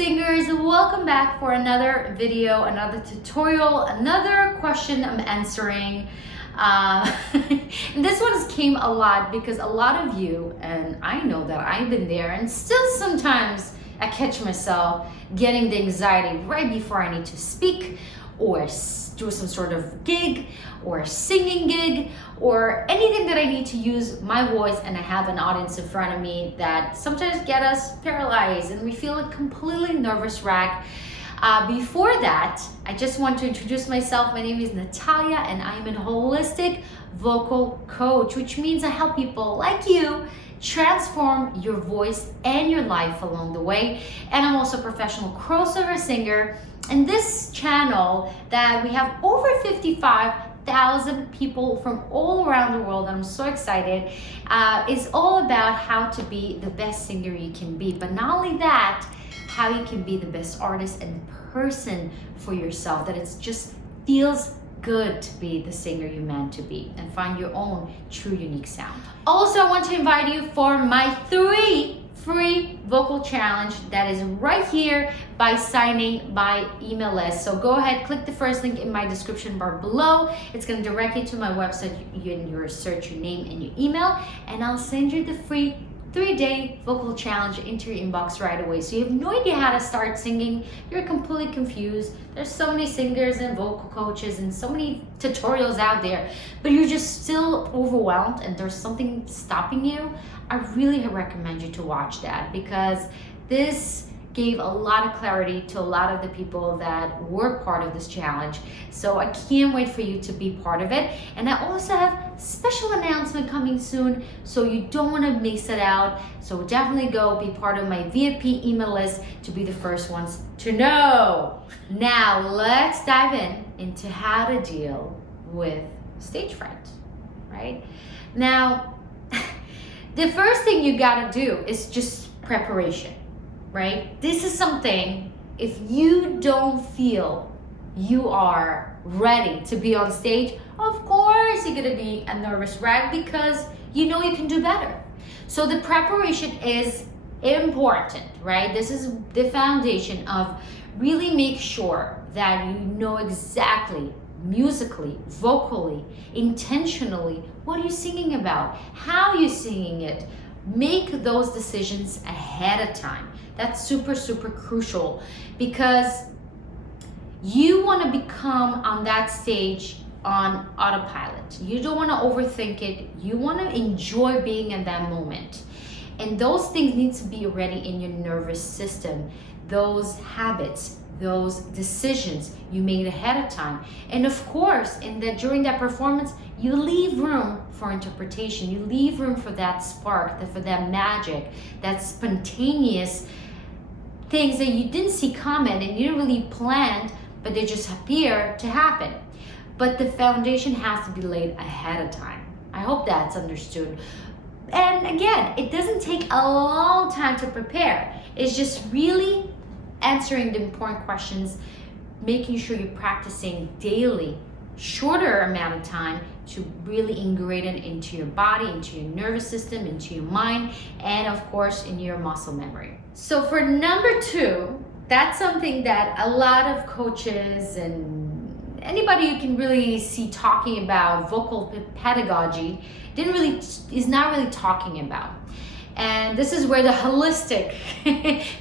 singers, welcome back for another video, another tutorial, another question I'm answering. And this one came a lot because a lot of you, and I know that I've been there, and still sometimes I catch myself getting the anxiety right before I need to speak or do some sort of gig or singing gig or anything that I need to use my voice and I have an audience in front of me that sometimes get us paralyzed and we feel a completely nervous wreck. Before that, I just want to introduce myself. My name is Natalia and I'm a holistic vocal coach, which means I help people like you transform your voice and your life along the way. And I'm also a professional crossover singer. And this channel that we have over 55,000 people from all around the world, and I'm so excited, is all about how to be the best singer you can be. But not only that, how you can be the best artist and person for yourself, that it just feels good to be the singer you're meant to be and find your own true unique sound. Also, I want to invite you for my 3 free vocal challenge that is right here by signing by email list. So go ahead, click the first link in my description bar below. It's going to direct you to my website. You can search your name and your email, and I'll send you the free 3-day vocal challenge into your inbox right away. So you have no idea how to start singing, you're completely confused. There's so many singers and vocal coaches and so many tutorials out there, but you're just still overwhelmed and there's something stopping you. I really recommend you to watch that, because this gave a lot of clarity to a lot of the people that were part of this challenge. So I can't wait for you to be part of it. And I also have special announcement coming soon, so you don't want to miss it out. So definitely go be part of my VIP email list to be the first ones to know. Now let's dive into how to deal with stage fright, right? Now, the first thing you gotta do is just preparation. Right? This is something, if you don't feel you are ready to be on stage, of course you're gonna be a nervous wreck because you know you can do better. So the preparation is important, right? This is the foundation of really make sure that you know exactly musically, vocally, intentionally, what are you singing about? How are you singing it? Make those decisions ahead of time. That's super, super crucial, because you want to become on that stage on autopilot. You don't want to overthink it. You want to enjoy being in that moment. And those things need to be already in your nervous system. Those habits, those decisions you made ahead of time. And of course, during that performance, you leave room for interpretation. You leave room for that spark, for that magic, that spontaneous things that you didn't see coming and you didn't really plan, but they just appear to happen. But the foundation has to be laid ahead of time. I hope that's understood. And again, it doesn't take a long time to prepare. It's just really answering the important questions, making sure you're practicing daily, shorter amount of time to really ingrain it into your body, into your nervous system, into your mind, and of course in your muscle memory. So for number 2, that's something that a lot of coaches and anybody you can really see talking about vocal pedagogy is not really talking about. And this is where the holistic,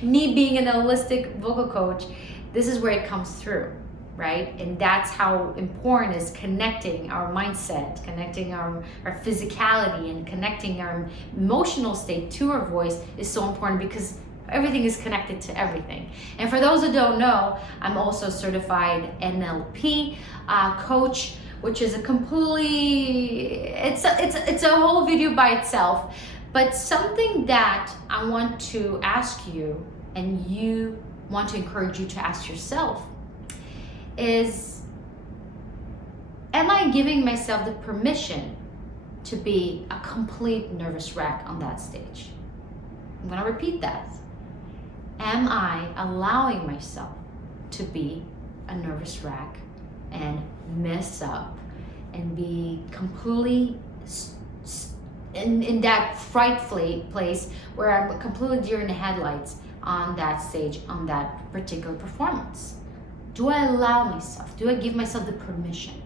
me being an holistic vocal coach, this is where it comes through, right? And that's how important is connecting our mindset, connecting our physicality, and connecting our emotional state to our voice is so important, because everything is connected to everything. And for those who don't know, I'm also a certified NLP coach, which is it's a whole video by itself. But something that I want to ask you, and you want to encourage you to ask yourself, is, am I giving myself the permission to be a complete nervous wreck on that stage? I'm gonna repeat that. Am I allowing myself to be a nervous wreck and mess up and be completely in that frightful place where I'm completely deer in the headlights, on that stage, on that particular performance? Do I allow myself? Do I give myself the permission?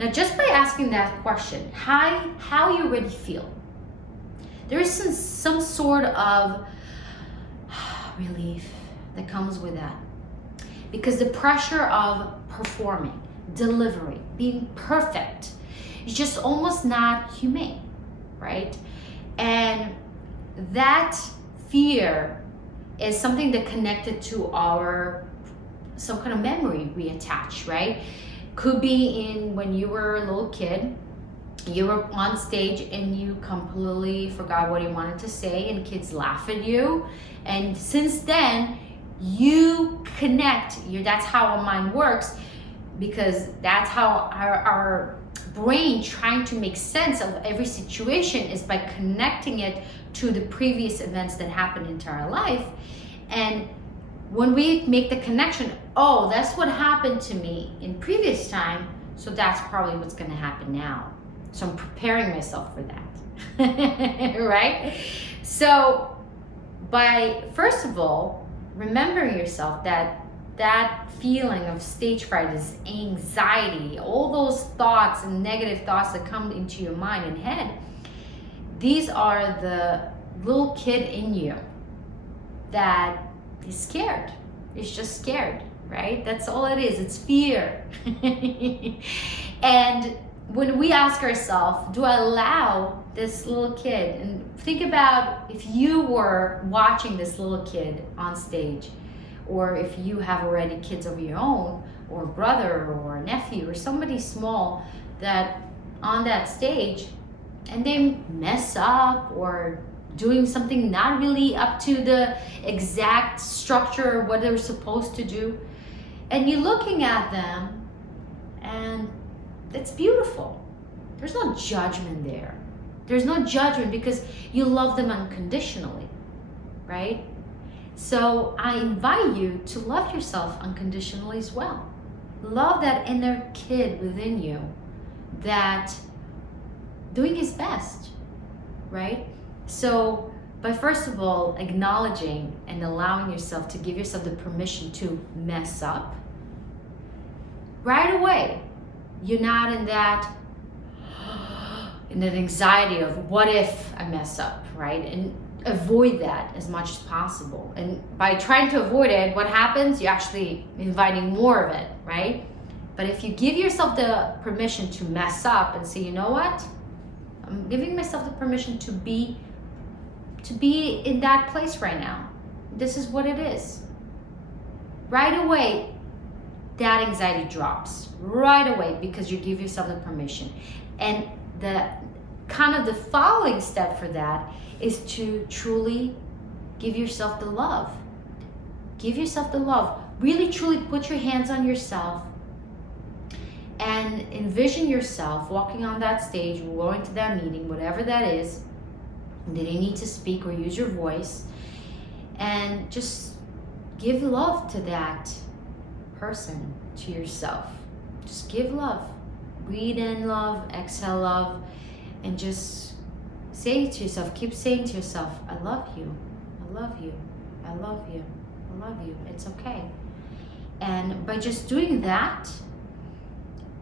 Now, just by asking that question, how you already feel, there is some sort of relief that comes with that. Because the pressure of performing, delivering, being perfect is just almost not humane, right? And that fear is something that connected to some kind of memory we attach, right? Could be in when you were a little kid, you were on stage and you completely forgot what you wanted to say and kids laugh at you. And since then, you connect, that's how our mind works, because that's how our brain trying to make sense of every situation is by connecting it to the previous events that happened into our life. And when we make the connection, oh, that's what happened to me in previous time, so that's probably what's going to happen now. So I'm preparing myself for that, right? So by, first of all, remembering yourself that feeling of stage fright is anxiety, all those thoughts and negative thoughts that come into your mind and head, these are the little kid in you that is scared. It's just scared, right? That's all it is. It's fear. And when we ask ourselves, do I allow this little kid, and think about if you were watching this little kid on stage, or if you have already kids of your own, or a brother or a nephew or somebody small that on that stage, and they mess up or doing something not really up to the exact structure of what they were supposed to do, and you're looking at them and it's beautiful. There's no judgment there. There's no judgment because you love them unconditionally, right? So I invite you to love yourself unconditionally as well. Love that inner kid within you that doing his best, right? So by first of all acknowledging and allowing yourself to give yourself the permission to mess up, right away you're not in that anxiety of what if I mess up, right? And avoid that as much as possible. And by trying to avoid it, what happens? You're actually inviting more of it, right? But if you give yourself the permission to mess up and say, you know what? I'm giving myself the permission to be in that place right now. This is what it is. Right away, that anxiety drops right away because you give yourself the permission. And the kind of the following step for that is to truly give yourself the love. Give yourself the love. Really, truly put your hands on yourself and envision yourself walking on that stage, or going to that meeting, whatever that is, that you need to speak or use your voice, and just give love to that person, to yourself. Just give love. Breathe in love, exhale love, and just say to yourself, keep saying to yourself, I love you, I love you, I love you, I love you, it's okay. And by just doing that,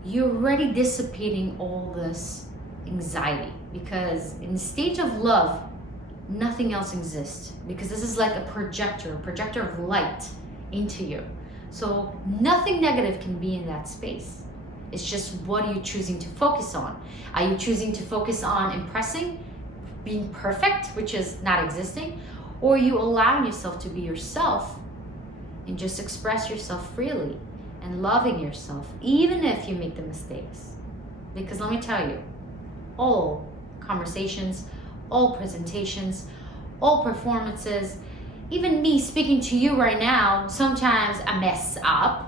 you're already dissipating all this anxiety, because in the stage of love, nothing else exists, because this is like a projector of light into you. So nothing negative can be in that space. It's just, what are you choosing to focus on? Are you choosing to focus on impressing, being perfect, which is not existing? Or are you allowing yourself to be yourself and just express yourself freely and loving yourself, even if you make the mistakes? Because let me tell you, all conversations, all presentations, all performances, even me speaking to you right now, sometimes I mess up.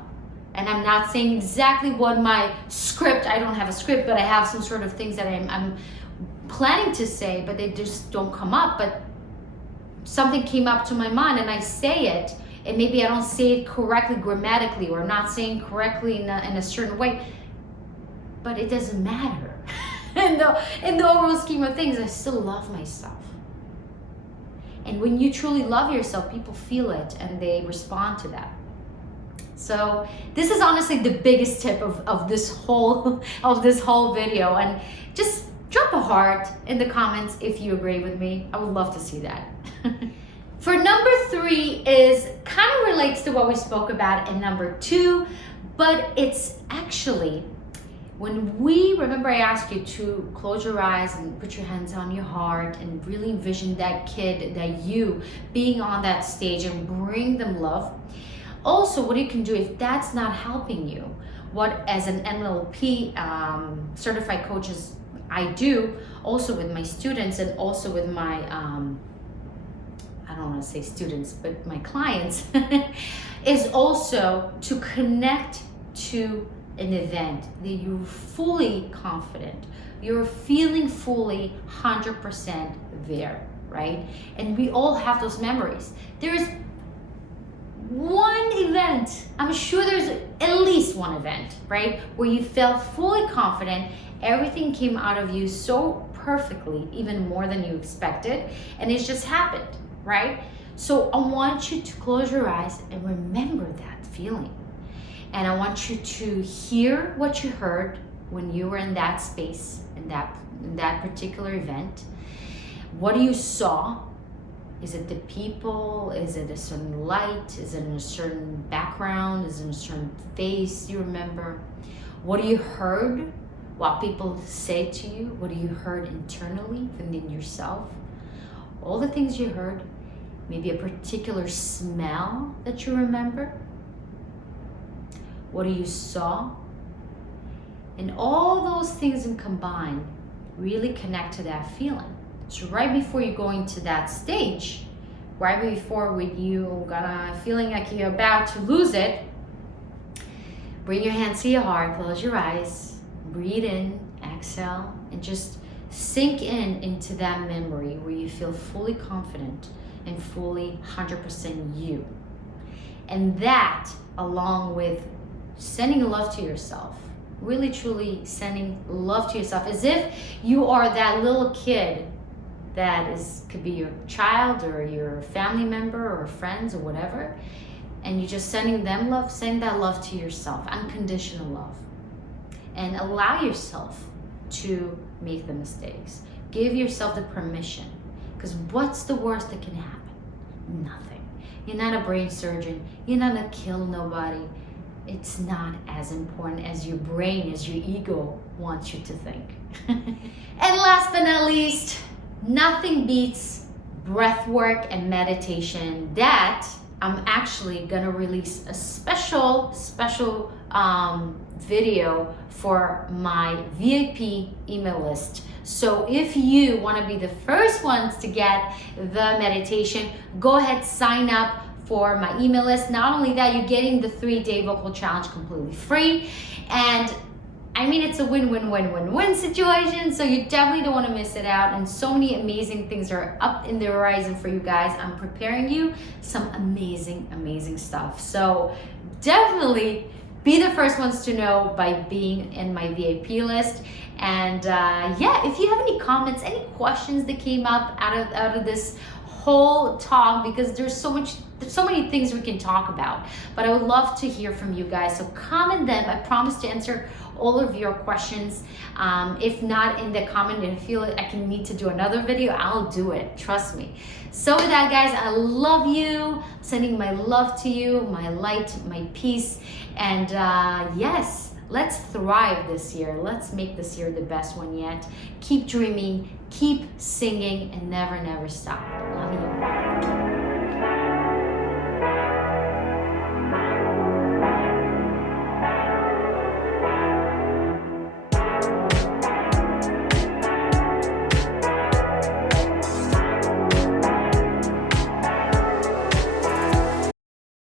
And I'm not saying exactly what my script, I don't have a script, but I have some sort of things that I'm planning to say, but they just don't come up. But something came up to my mind and I say it, and maybe I don't say it correctly grammatically, or I'm not saying correctly in a certain way, but it doesn't matter. In the overall scheme of things, I still love myself. And when you truly love yourself, people feel it and they respond to that. So this is honestly the biggest tip of this whole video. And just drop a heart in the comments if you agree with me. I would love to see that. For number 3 is kind of relates to what we spoke about in number 2, but it's actually when we, remember I asked you to close your eyes and put your hands on your heart and really envision that kid, that you being on that stage and bring them love. Also, what you can do if that's not helping you, what as an NLP certified coaches I do also with my students and also with my, I don't want to say students, but my clients, is also to connect to an event that you're fully confident, you're feeling fully 100% there, right? And we all have those memories. There's one event, I'm sure there's at least one event, right, where you felt fully confident, everything came out of you so perfectly, even more than you expected, and it just happened, right? So I want you to close your eyes and remember that feeling. And I want you to hear what you heard when you were in that space, in that particular event. What you saw. Is it the people? Is it a certain light? Is it in a certain background? Is it in a certain face you remember? What you heard? What people say to you? What you heard internally within yourself? All the things you heard. Maybe a particular smell that you remember. What you saw? And all those things in combined really connect to that feeling. So right before you go into that stage, right before you gonna feeling like you're about to lose it, bring your hands to your heart, close your eyes, breathe in, exhale, and just sink into that memory where you feel fully confident and fully 100% you. And that, along with sending love to yourself, really truly sending love to yourself, as if you are that little kid that could be your child or your family member or friends or whatever, and you're just sending them love, send that love to yourself, unconditional love, and allow yourself to make the mistakes. Give yourself the permission, because what's the worst that can happen? Nothing. You're not a brain surgeon. You're not gonna kill nobody. It's not as important as your brain, as your ego wants you to think. And last but not least, nothing beats breath work and meditation. That I'm actually gonna release a special video for my VIP email list. So if you want to be the first ones to get the meditation, go ahead, sign up for my email list. Not only that, you're getting the 3-day vocal challenge completely free, and I mean, it's a win-win-win-win-win situation, so you definitely don't want to miss it out. And so many amazing things are up in the horizon for you guys. I'm preparing you some amazing stuff. So definitely be the first ones to know by being in my VIP list. And yeah, if you have any comments, any questions that came up out of this whole talk, because there's so many things we can talk about, but I would love to hear from you guys. So comment them. I promise to answer all of your questions. If not in the comment and feel I can need to do another video, I'll do it, trust me. So with that, guys, I love you, sending my love to you, my light, my peace, and yes, let's thrive this year. Let's make this year the best one yet. Keep dreaming, keep singing, and never stop. Love you.